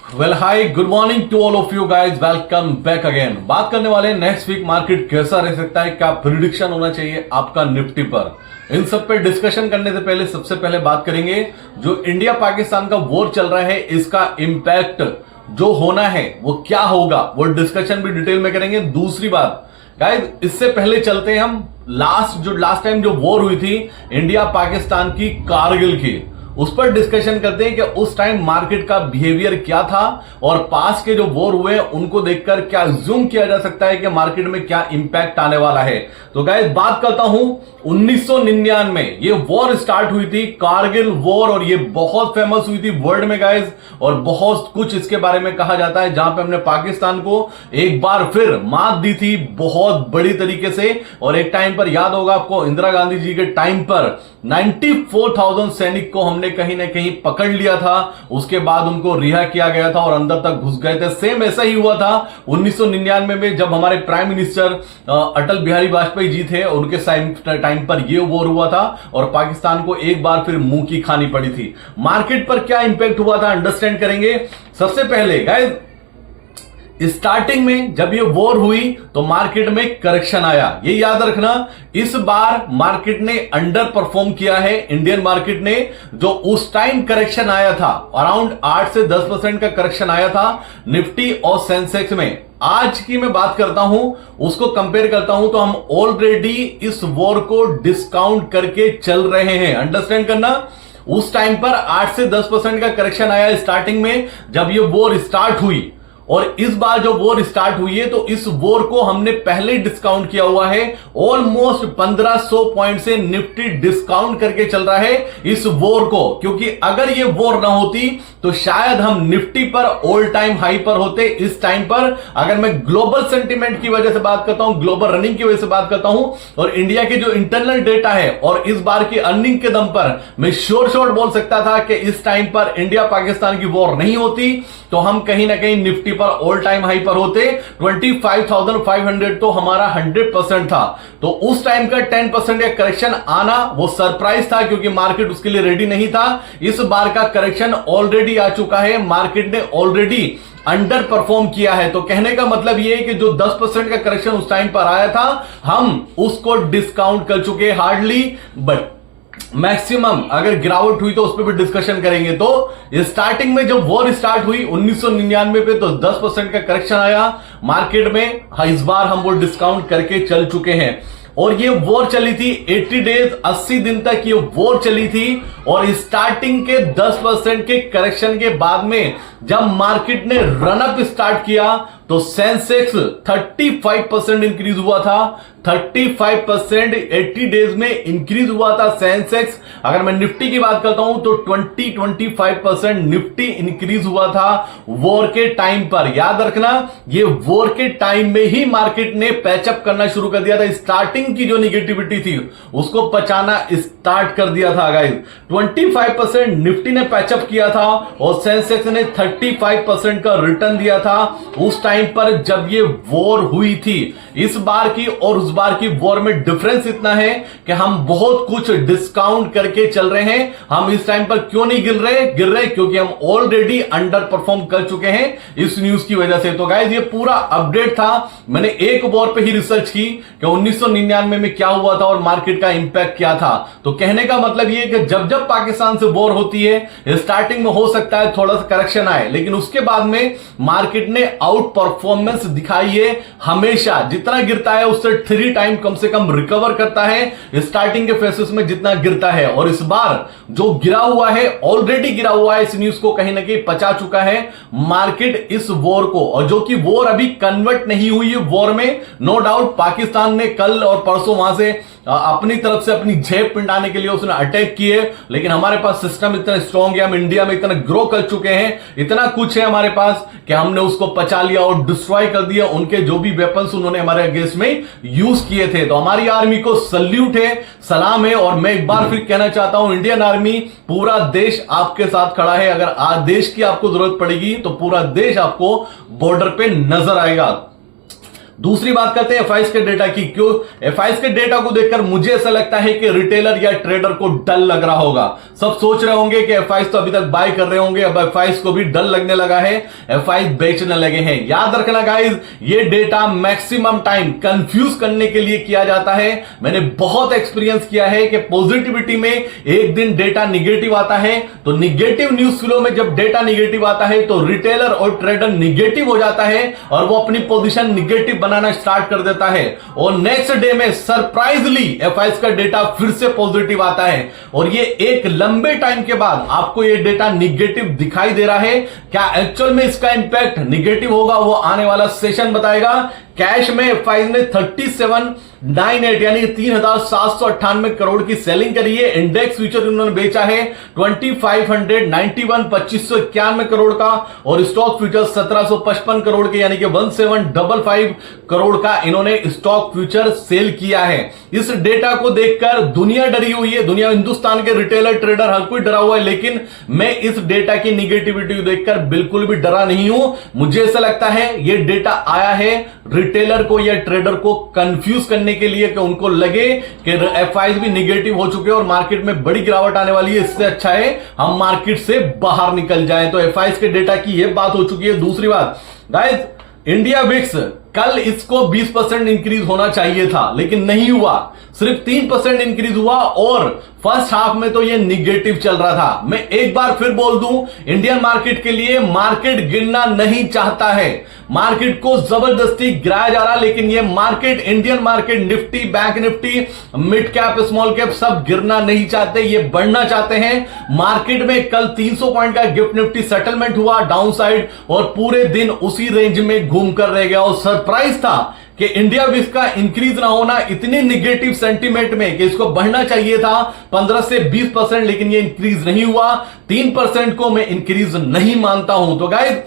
Well hi good morning to all of you guys, welcome back again. बात करने वाले next week market कैसा रह सकता है, क्या प्रिडिक्शन होना चाहिए आपका निफ्टी पर। इन सब पे डिस्कशन करने से पहले सबसे पहले बात करेंगे जो इंडिया पाकिस्तान का वॉर चल रहा है, इसका इंपैक्ट जो होना है वो क्या होगा, वो डिस्कशन भी डिटेल में करेंगे। दूसरी बात गाइज, इससे पहले चलते हैं हम लास्ट टाइम जो वॉर हुई थी इंडिया पाकिस्तान की, कारगिल की, उस पर डिस्कशन करते हैं कि उस टाइम मार्केट का बिहेवियर क्या था और पास के जो वॉर हुए उनको देखकर क्या जूम किया जा सकता है कि मार्केट में क्या इंपैक्ट आने वाला है। तो गाइस बात करता हूं 1999 ये वॉर स्टार्ट हुई थी, कारगिल वॉर, और ये बहुत फेमस हुई थी वर्ल्ड में गाइस, और बहुत कुछ इसके बारे में कहा जाता है, जहां पे हमने पाकिस्तान को एक बार फिर मात दी थी बहुत बड़ी तरीके से। और एक टाइम पर याद होगा आपको, इंदिरा गांधी जी के टाइम पर 94,000 सैनिक को हमने कहीं ना कहीं पकड़ लिया था, उसके बाद उनको रिहा किया गया था और अंदर तक घुस गए थे। सेम ऐसा ही हुआ था 1999 में, जब हमारे प्राइम मिनिस्टर अटल बिहारी वाजपेयी जी थे, उनके टाइम पर यह वॉर हुआ था और पाकिस्तान को एक बार फिर मुंह की खानी पड़ी थी। मार्केट पर क्या इंपैक्ट हुआ था अंडरस्टैंड करेंगे। सबसे पहले गाइस, स्टार्टिंग में जब ये वॉर हुई तो मार्केट में करेक्शन आया, ये याद रखना। इस बार मार्केट ने अंडर परफॉर्म किया है, इंडियन मार्केट ने। जो उस टाइम करेक्शन आया था अराउंड 8 से 10% का करेक्शन आया था निफ्टी और सेंसेक्स में। आज की मैं बात करता हूं, उसको कंपेयर करता हूं, तो हम ऑलरेडी इस वॉर को डिस्काउंट करके चल रहे हैं, अंडरस्टैंड करना। उस टाइम पर 8 से 10% का करेक्शन आया स्टार्टिंग में जब ये वॉर स्टार्ट हुई, और इस बार जो वॉर स्टार्ट हुई है तो इस वॉर को हमने पहले डिस्काउंट किया हुआ है। ऑलमोस्ट 1500 पॉइंट से निफ्टी डिस्काउंट करके चल रहा है इस वॉर को, क्योंकि अगर ये वॉर ना होती तो शायद हम निफ्टी पर ऑल टाइम हाई पर होते इस टाइम पर। अगर मैं ग्लोबल सेंटीमेंट की वजह से बात करता हूं, ग्लोबल रनिंग की वजह से बात करता हूं, और इंडिया के जो इंटरनल डेटा है और इस बार की अर्निंग के दम पर मैं श्योर बोल सकता था कि इस टाइम पर इंडिया पाकिस्तान की वॉर नहीं होती तो हम कहीं ना कहीं निफ्टी पर ऑल टाइम हाई पर होते। 25,500 तो हमारा 100% था। तो उस टाइम का 10% का करेक्शन आना वो सरप्राइज था, क्योंकि मार्केट उसके लिए रेडी नहीं था। इस बार का करेक्शन ऑलरेडी आ चुका है, मार्केट ने ऑलरेडी अंडर परफॉर्म किया है। तो कहने का मतलब यह है कि जो 10% का करेक्शन उस टाइम पर आया था, हम उसको डिस्काउंट कर चुके हार्डली, बट मैक्सिमम अगर गिरावट हुई तो उस पर भी डिस्कशन करेंगे। तो स्टार्टिंग में जब वॉर स्टार्ट हुई 1999 पे, तो 10% का करेक्शन आया मार्केट में। इस बार हम वो डिस्काउंट करके चल चुके हैं, और ये वॉर चली थी 80 डेज, 80 दिन तक ये वॉर चली थी। और स्टार्टिंग के 10% के करेक्शन के बाद में जब मार्केट ने रनअप स्टार्ट किया तो सेंसेक्स 35% इंक्रीज हुआ था। 35% 80 डेज में इंक्रीज हुआ था सेंसेक्स। अगर मैं निफ्टी की बात करता हूं तो 25% निफ्टी इंक्रीज हुआ था वॉर के टाइम पर। याद रखना, ये वॉर के टाइम में ही मार्केट ने पैचअप करना शुरू कर दिया था। स्टार्टिंग की जो निगेटिविटी थी उसको पचाना स्टार्ट कर दिया था गाइस। 25% निफ्टी ने पैचअप किया था और सेंसेक्स ने 35% का रिटर्न दिया था उस टाइम पर जब ये वॉर हुई थी। इस बार की और उस बार की वॉर में डिफरेंस इतना है कि हम बहुत कुछ डिस्काउंट करके चल रहे हैं। हम इस टाइम पर क्यों नहीं गिर रहे क्योंकि हम ऑलरेडी अंडर परफॉर्म कर चुके हैं इस न्यूज की वजह से। तो गाइस ये पूरा अपडेट था, मैंने एक वॉर पे ही रिसर्च की कि 1999 में क्या हुआ था और मार्केट का इंपैक्ट क्या था। तो कहने का मतलब ये कि जब जब पाकिस्तान से वॉर होती है स्टार्टिंग में हो सकता है थोड़ा सा करेक्शन आए, लेकिन उसके बाद में मार्केट ने आउट परफॉर्मेंस दिखाई है। हमेशा जितना गिरता है उससे 3 टाइम कम से कम रिकवर करता है स्टार्टिंग के फेसेस में जितना गिरता है। और इस बार जो गिरा हुआ है, ऑलरेडी गिरा हुआ है, इस न्यूज को कहीं ना कहीं पचा चुका है मार्केट इस वॉर को। और जो कि वॉर अभी कन्वर्ट नहीं हुई है वॉर में, नो डाउट पाकिस्तान ने कल और परसों वहां से अपनी तरफ से अपनी झेप पिंडाने के लिए उसने अटैक किए, लेकिन हमारे पास सिस्टम इतना स्ट्रांग है, हम इंडिया में इतना ग्रो कर चुके हैं, इतना कुछ है हमारे पास कि हमने उसको पचा लिया और डिस्ट्रॉय कर दिया। उनके जो भी वेपन्स उन्होंने हमारे अगेंस्ट में यूज किए थे। तो हमारी आर्मी को सल्यूट है, सलाम है। और मैं एक बार फिर कहना चाहता हूं, इंडियन आर्मी, पूरा देश आपके साथ खड़ा है। अगर आज देश की आपको जरूरत पड़ेगी तो पूरा देश आपको बॉर्डर पे नजर आएगा। दूसरी बात करते हैं एफआईज के डेटा की। क्यों एफआईज के डेटा को देखकर मुझे ऐसा लगता है कि रिटेलर या ट्रेडर को डर लग रहा होगा। सब सोच रहे होंगे कि एफआईज तो अभी तक बाय कर रहे होंगे, अब एफआईज को भी डर लगने लगा है, एफआईज बेचने लगे हैं। याद रखना गाइस, ये डेटा मैक्सिमम टाइम कंफ्यूज करने के लिए किया जाता है। मैंने बहुत एक्सपीरियंस किया है कि पॉजिटिविटी में एक दिन डेटा निगेटिव आता है, तो निगेटिव न्यूज फ्लो में जब डेटा निगेटिव आता है तो रिटेलर और ट्रेडर निगेटिव हो जाता है और वो अपनी पोजीशन निगेटिव बनाना स्टार्ट कर देता है, और नेक्स्ट डे में सरप्राइजली एफआईज का डेटा फिर से पॉजिटिव आता है, और ये एक लंबे टाइम के बाद आपको ये डेटा निगेटिव दिखाई दे रहा है। क्या एक्चुअल में इसका इंपैक्ट निगेटिव होगा, वो आने वाला सेशन बताएगा। कैश में एफआईज ने 3798 यानी 3798 करोड़ की सेलिंग करी है। इंडेक्स फ्यूचर उन्होंने बेचा है 2591 2591 करोड़ का, और स्टॉक फ्यूचर 1755 करोड़ के यानी कि 1755 करोड़ का इन्होंने स्टॉक फ्यूचर सेल किया है। इस डेटा को देखकर दुनिया डरी हुई है, दुनिया हिंदुस्तान के रिटेलर ट्रेडर हर कोई डरा हुआ है, लेकिन मैं इस डेटा की निगेटिविटी को देखकर बिल्कुल भी डरा नहीं हूं। मुझे ऐसा लगता है यह डेटा आया है रिटेलर को या ट्रेडर को कंफ्यूज करने के लिए, कि उनको लगे कि एफआईज भी निगेटिव हो चुके हैं और मार्केट में बड़ी गिरावट आने वाली है, इससे अच्छा है हम मार्केट से बाहर निकल जाएं। तो एफआईज के डेटा की यह बात हो चुकी है। दूसरी बात गाइस, इंडिया विक्स कल इसको 20% इंक्रीज होना चाहिए था, लेकिन नहीं हुआ, सिर्फ 3% इंक्रीज हुआ, और फर्स्ट हाफ में तो ये निगेटिव चल रहा था। मैं एक बार फिर बोल दूं, इंडियन मार्केट के लिए मार्केट गिरना नहीं चाहता है, मार्केट को जबरदस्ती गिराया जा रहा, लेकिन ये market, Indian market, Nifty, bank Nifty, mid cap, small cap सब गिरना नहीं चाहते, ये बढ़ना चाहते हैं। मार्केट में कल 300 पॉइंट का गिफ्ट निफ्टी सेटलमेंट हुआ डाउन साइड, और पूरे दिन उसी रेंज में घूमकर रह गया, और सरप्राइज था कि इंडिया विक्स का इंक्रीज ना होना इतनी निगेटिव सेंटीमेंट में कि इसको बढ़ना चाहिए था 15 से 20%, लेकिन ये इंक्रीज नहीं हुआ। 3% को मैं इंक्रीज नहीं मानता हूं। तो गाइस,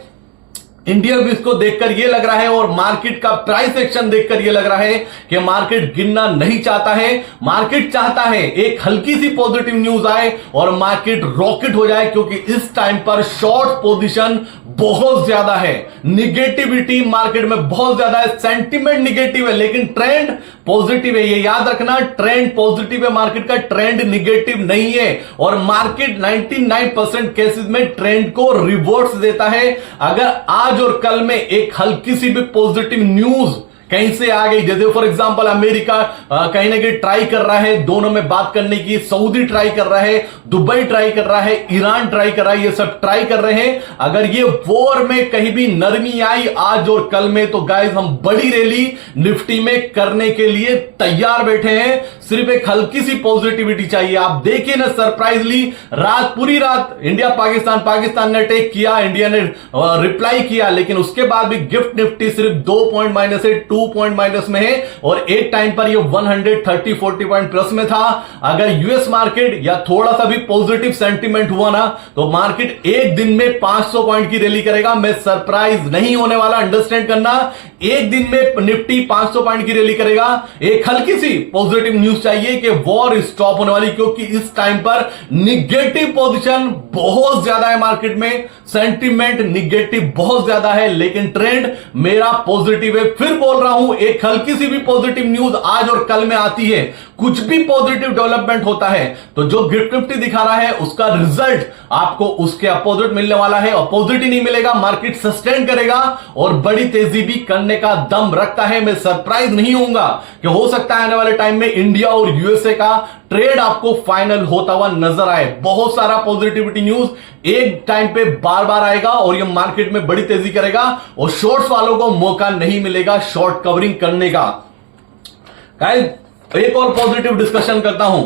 इंडिया विक्स को देखकर यह लग रहा है, और मार्केट का प्राइस एक्शन देखकर यह लग रहा है कि मार्केट गिरना नहीं चाहता है। मार्केट चाहता है एक हल्की सी पॉजिटिव न्यूज आए और मार्केट रॉकेट हो जाए, क्योंकि इस टाइम पर शॉर्ट पोजीशन बहुत ज्यादा है, निगेटिविटी मार्केट में बहुत ज्यादा है, सेंटीमेंट निगेटिव है, लेकिन ट्रेंड पॉजिटिव है। ये याद रखना, ट्रेंड पॉजिटिव है, मार्केट का ट्रेंड निगेटिव नहीं है, और मार्केट 99% केसेस में ट्रेंड को रिवर्स देता है। अगर आज और कल में एक हल्की सी भी पॉजिटिव न्यूज कहीं से आ गई, जैसे फॉर एग्जांपल अमेरिका कहीं ना कहीं ट्राई कर रहा है दोनों में बात करने की, सऊदी ट्राई कर रहा है, दुबई ट्राई कर रहा है, ईरान ट्राई कर रहा है, ये सब ट्राई कर रहे हैं। अगर ये वॉर में कहीं भी नरमी आई आज और कल में, तो गाइस हम बड़ी रैली निफ्टी में करने के लिए तैयार बैठे हैं। सिर्फ एक हल्की सी पॉजिटिविटी चाहिए। आप देखिए ना, सरप्राइजली रात, पूरी रात इंडिया पाकिस्तान ने अटैक किया, इंडिया ने रिप्लाई किया, लेकिन उसके बाद भी गिफ्ट निफ्टी सिर्फ 2 पॉइंट माइनस है, 2 पॉइंट माइनस में है, और एक टाइम पर ये 130-40 पॉइंट प्लस में था। अगर यूएस मार्केट या थोड़ा सा भी पॉजिटिव सेंटीमेंट हुआ ना, तो मार्केट एक दिन में 500 पॉइंट की रैली करेगा। मैं सरप्राइज नहीं होने वाला, अंडरस्टैंड करना। एक दिन में निफ्टी 500 पॉइंट की रैली करेगा। एक हल्की सी पॉजिटिव न्यूज चाहिए कि वॉर स्टॉप होने वाली, क्योंकि इस टाइम पर निगेटिव पोजीशन बहुत ज्यादा है मार्केट में, सेंटीमेंट निगेटिव बहुत ज्यादा है, लेकिन ट्रेंड मेरा पॉजिटिव है। फिर बोल रहा हूं, एक हल्की सी भी पॉजिटिव न्यूज आज और कल में आती है, कुछ भी पॉजिटिव डेवलपमेंट होता है, तो जो गिफ्ट निफ्टी दिखा रहा है उसका रिजल्ट आपको उसके अपोजिट मिलने वाला है। अपोजिट ही नहीं मिलेगा, मार्केट सस्टेन करेगा और बड़ी तेजी भी करने का दम रखता है। मैं सरप्राइज नहीं होऊंगा कि हो सकता है आने वाले टाइम में इंडिया और यूएसए का ट्रेड आपको फाइनल होता हुआ नजर आए। बहुत सारा पॉजिटिविटी न्यूज एक टाइम पे बार बार आएगा और ये मार्केट में बड़ी तेजी करेगा, और शॉर्ट्स वालों को मौका नहीं मिलेगा शॉर्ट कवरिंग करने का। गाइस, एक और पॉजिटिव डिस्कशन करता हूं।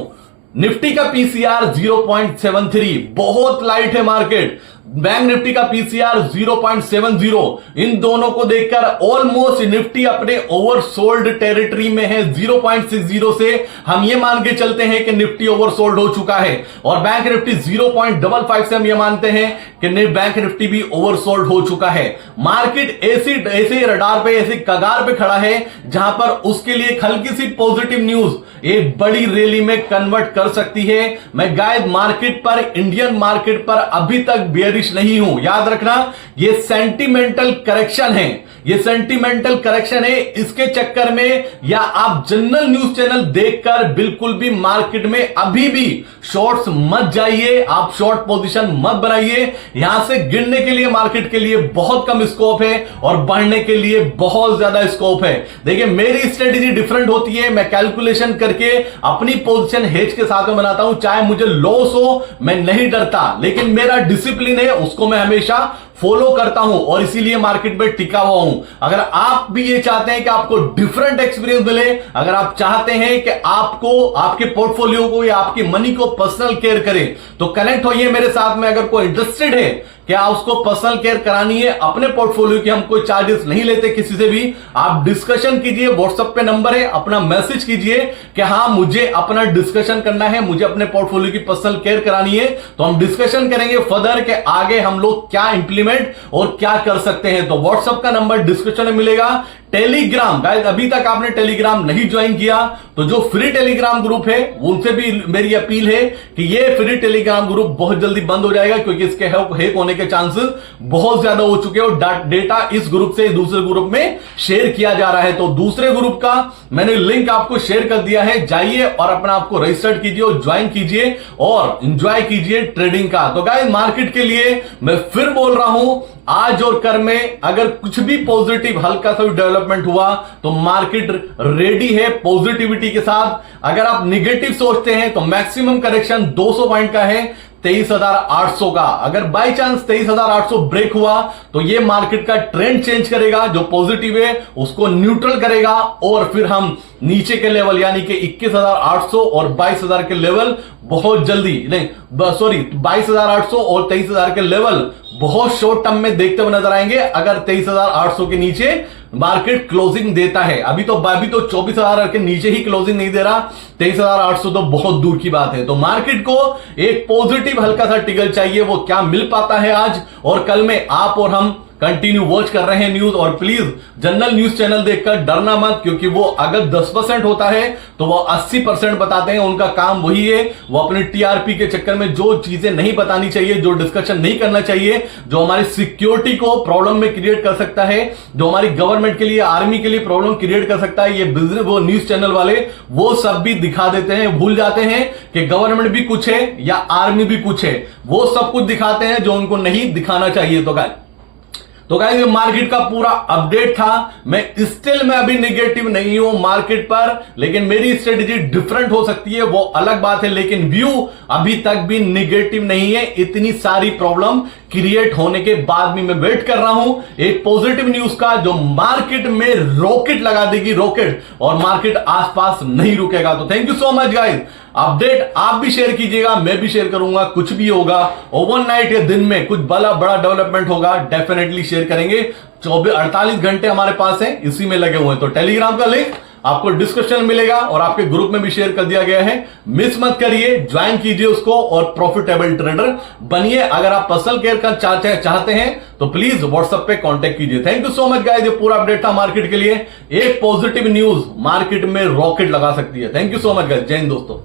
निफ्टी का पीसीआर 0.73, बहुत लाइट है मार्केट। बैंक निफ्टी का पीसीआर 0.70, इन दोनों को देखकर ऑलमोस्ट निफ्टी अपने ओवरसोल्ड टेरिटरी में है। 0.60 से हम ये मान के चलते हैं कि निफ्टी ओवरसोल्ड हो चुका है, और बैंक निफ्टी 0.55 से हम ये मानते हैं कि बैंक निफ्टी भी ओवरसोल्ड हो चुका है। मार्केट ऐसे रडार पे, ऐसे कगार पे खड़ा है जहां पर उसके लिए एक हल्की सी पॉजिटिव न्यूज एक बड़ी रैली में कन्वर्ट कर सकती है। मैं गाइस, मार्केट पर, इंडियन मार्केट पर अभी तक बेयरिश बेरिश नहीं हूं। याद रखना, ये सेंटिमेंटल करेक्शन है, ये सेंटिमेंटल करेक्शन है। इसके चक्कर में या आप जनरल न्यूज चैनल देखकर बिल्कुल भी मार्केट में अभी भी शॉर्ट्स मत जाइए, आप शॉर्ट पोजीशन मत बनाइए। यहां से गिरने के लिए मार्केट के लिए बहुत कम स्कोप है और बढ़ने के लिए बहुत ज्यादा स्कोप है। देखिए, मेरी स्ट्रेटेजी डिफरेंट होती है, मैं कैलकुलेशन करके अपनी पोजीशन हेज के साथ में बनाता हूं। चाहे मुझे लॉस हो, मैं नहीं डरता, लेकिन मेरा डिसिप्लिन है, उसको मैं हमेशा फॉलो करता हूं और इसीलिए मार्केट में टिका हुआ हूं। अगर आप भी ये चाहते हैं कि आपको डिफरेंट एक्सपीरियंस मिले, अगर आप चाहते हैं कि आपको आपके पोर्टफोलियो को या आपकी मनी को पर्सनल केयर करे, तो कनेक्ट होइए मेरे साथ में। अगर कोई इंटरेस्टेड है कि आप उसको पर्सनल केयर करानी है अपने पोर्टफोलियो की, हम कोई चार्जेस नहीं लेते किसी से भी। आप डिस्कशन कीजिए, व्हाट्सएप पे नंबर है, अपना मैसेज कीजिए कि हां मुझे अपना डिस्कशन करना है, मुझे अपने पोर्टफोलियो की पर्सनल केयर करानी है, तो हम डिस्कशन करेंगे फर्दर के आगे हम लोग क्या इंप्लीमेंट और क्या कर सकते हैं। तो व्हाट्सएप का नंबर डिस्क्रिप्शन में मिलेगा। टेलीग्राम गाइस, अभी तक आपने टेलीग्राम नहीं ज्वाइन किया तो जो फ्री टेलीग्राम ग्रुप है उनसे भी मेरी अपील है कि ये फ्री टेलीग्राम ग्रुप बहुत जल्दी बंद हो जाएगा, क्योंकि इसके हैक होने के चांसेस बहुत ज्यादा हो चुके हैं और डेटा इस ग्रुप से दूसरे ग्रुप में शेयर किया जा रहा है। तो दूसरे ग्रुप का मैंने लिंक आपको शेयर कर दिया है, जाइए और अपना आपको रजिस्टर्ड कीजिए और ज्वाइन कीजिए और एंजॉय कीजिए ट्रेडिंग का। तो गाइस, मार्केट के लिए मैं फिर बोल रहा हूं, आज और कल में अगर कुछ भी पॉजिटिव हल्का सा भी डेवलपमेंट हुआ तो मार्केट रेडी है पॉजिटिविटी के साथ। अगर आप निगेटिव सोचते हैं तो मैक्सिमम करेक्शन 200 पॉइंट का है, 23,800 का। अगर बाई चांस 23,800 ब्रेक हुआ तो ये मार्केट का ट्रेंड चेंज करेगा, जो पॉजिटिव है उसको न्यूट्रल करेगा और फिर हम नीचे के लेवल यानी कि 21,800 और 22,000 के लेवल बहुत जल्दी, नहीं सॉरी 22,800 और 23,000 के लेवल बहुत शॉर्ट टर्म में देखते हुए नजर आएंगे। अगर 23,800 के नीचे मार्केट क्लोजिंग देता है, अभी तो 24,000 के नीचे ही क्लोजिंग नहीं दे रहा, 23,800 तो बहुत दूर की बात है। तो मार्केट को एक पॉजिटिव हल्का सा टिकल चाहिए, वो क्या मिल पाता है आज और कल में, आप और हम कंटिन्यू वॉच कर रहे हैं न्यूज। और प्लीज जनरल न्यूज चैनल देखकर डरना मत, क्योंकि वो अगर 10% होता है तो वो 80% बताते हैं। उनका काम वही है, वो अपने टीआरपी के चक्कर में जो चीजें नहीं बतानी चाहिए, जो डिस्कशन नहीं करना चाहिए, जो हमारी सिक्योरिटी को प्रॉब्लम में क्रिएट कर सकता है, जो हमारी गवर्नमेंट के लिए, आर्मी के लिए प्रॉब्लम क्रिएट कर सकता है, ये बिजनेस वो न्यूज चैनल वाले वो सब भी दिखा देते हैं। भूल जाते हैं कि गवर्नमेंट भी कुछ है या आर्मी भी कुछ है, वो सब कुछ दिखाते हैं जो उनको नहीं दिखाना चाहिए। तो गाइस, ये मार्केट का पूरा अपडेट था। मैं स्टिल में अभी निगेटिव नहीं हूं मार्केट पर, लेकिन मेरी स्ट्रेटेजी डिफरेंट हो सकती है, वो अलग बात है। लेकिन व्यू अभी तक भी निगेटिव नहीं है, इतनी सारी प्रॉब्लम क्रिएट होने के बाद भी मैं वेट कर रहा हूं एक पॉजिटिव न्यूज का, जो मार्केट में रॉकेट लगा देगी, रॉकेट, और मार्केट आसपास नहीं रुकेगा। तो thank you so much guys. Update आप भी शेयर कीजिएगा, मैं भी शेयर करूंगा। कुछ भी होगा ओवरनाइट या दिन में कुछ बड़ा डेवलपमेंट होगा, डेफिनेटली शेयर करेंगे। 48 घंटे हमारे पास है, इसी में लगे हुए हैं। तो टेलीग्राम का लिंक आपको डिस्क्रिप्शन मिलेगा और आपके ग्रुप में भी शेयर कर दिया गया है, मिस मत करिए, ज्वाइन कीजिए उसको और प्रॉफिटेबल ट्रेडर बनिए। अगर आप पर्सनल केयर का चाहते हैं तो प्लीज व्हाट्सएप पे कांटेक्ट कीजिए। Thank you so much guys, ये पूरा अपडेट था मार्केट के लिए। एक पॉजिटिव न्यूज मार्केट में रॉकेट लगा सकती है। Thank you so much guys, जय हिंद दोस्तों।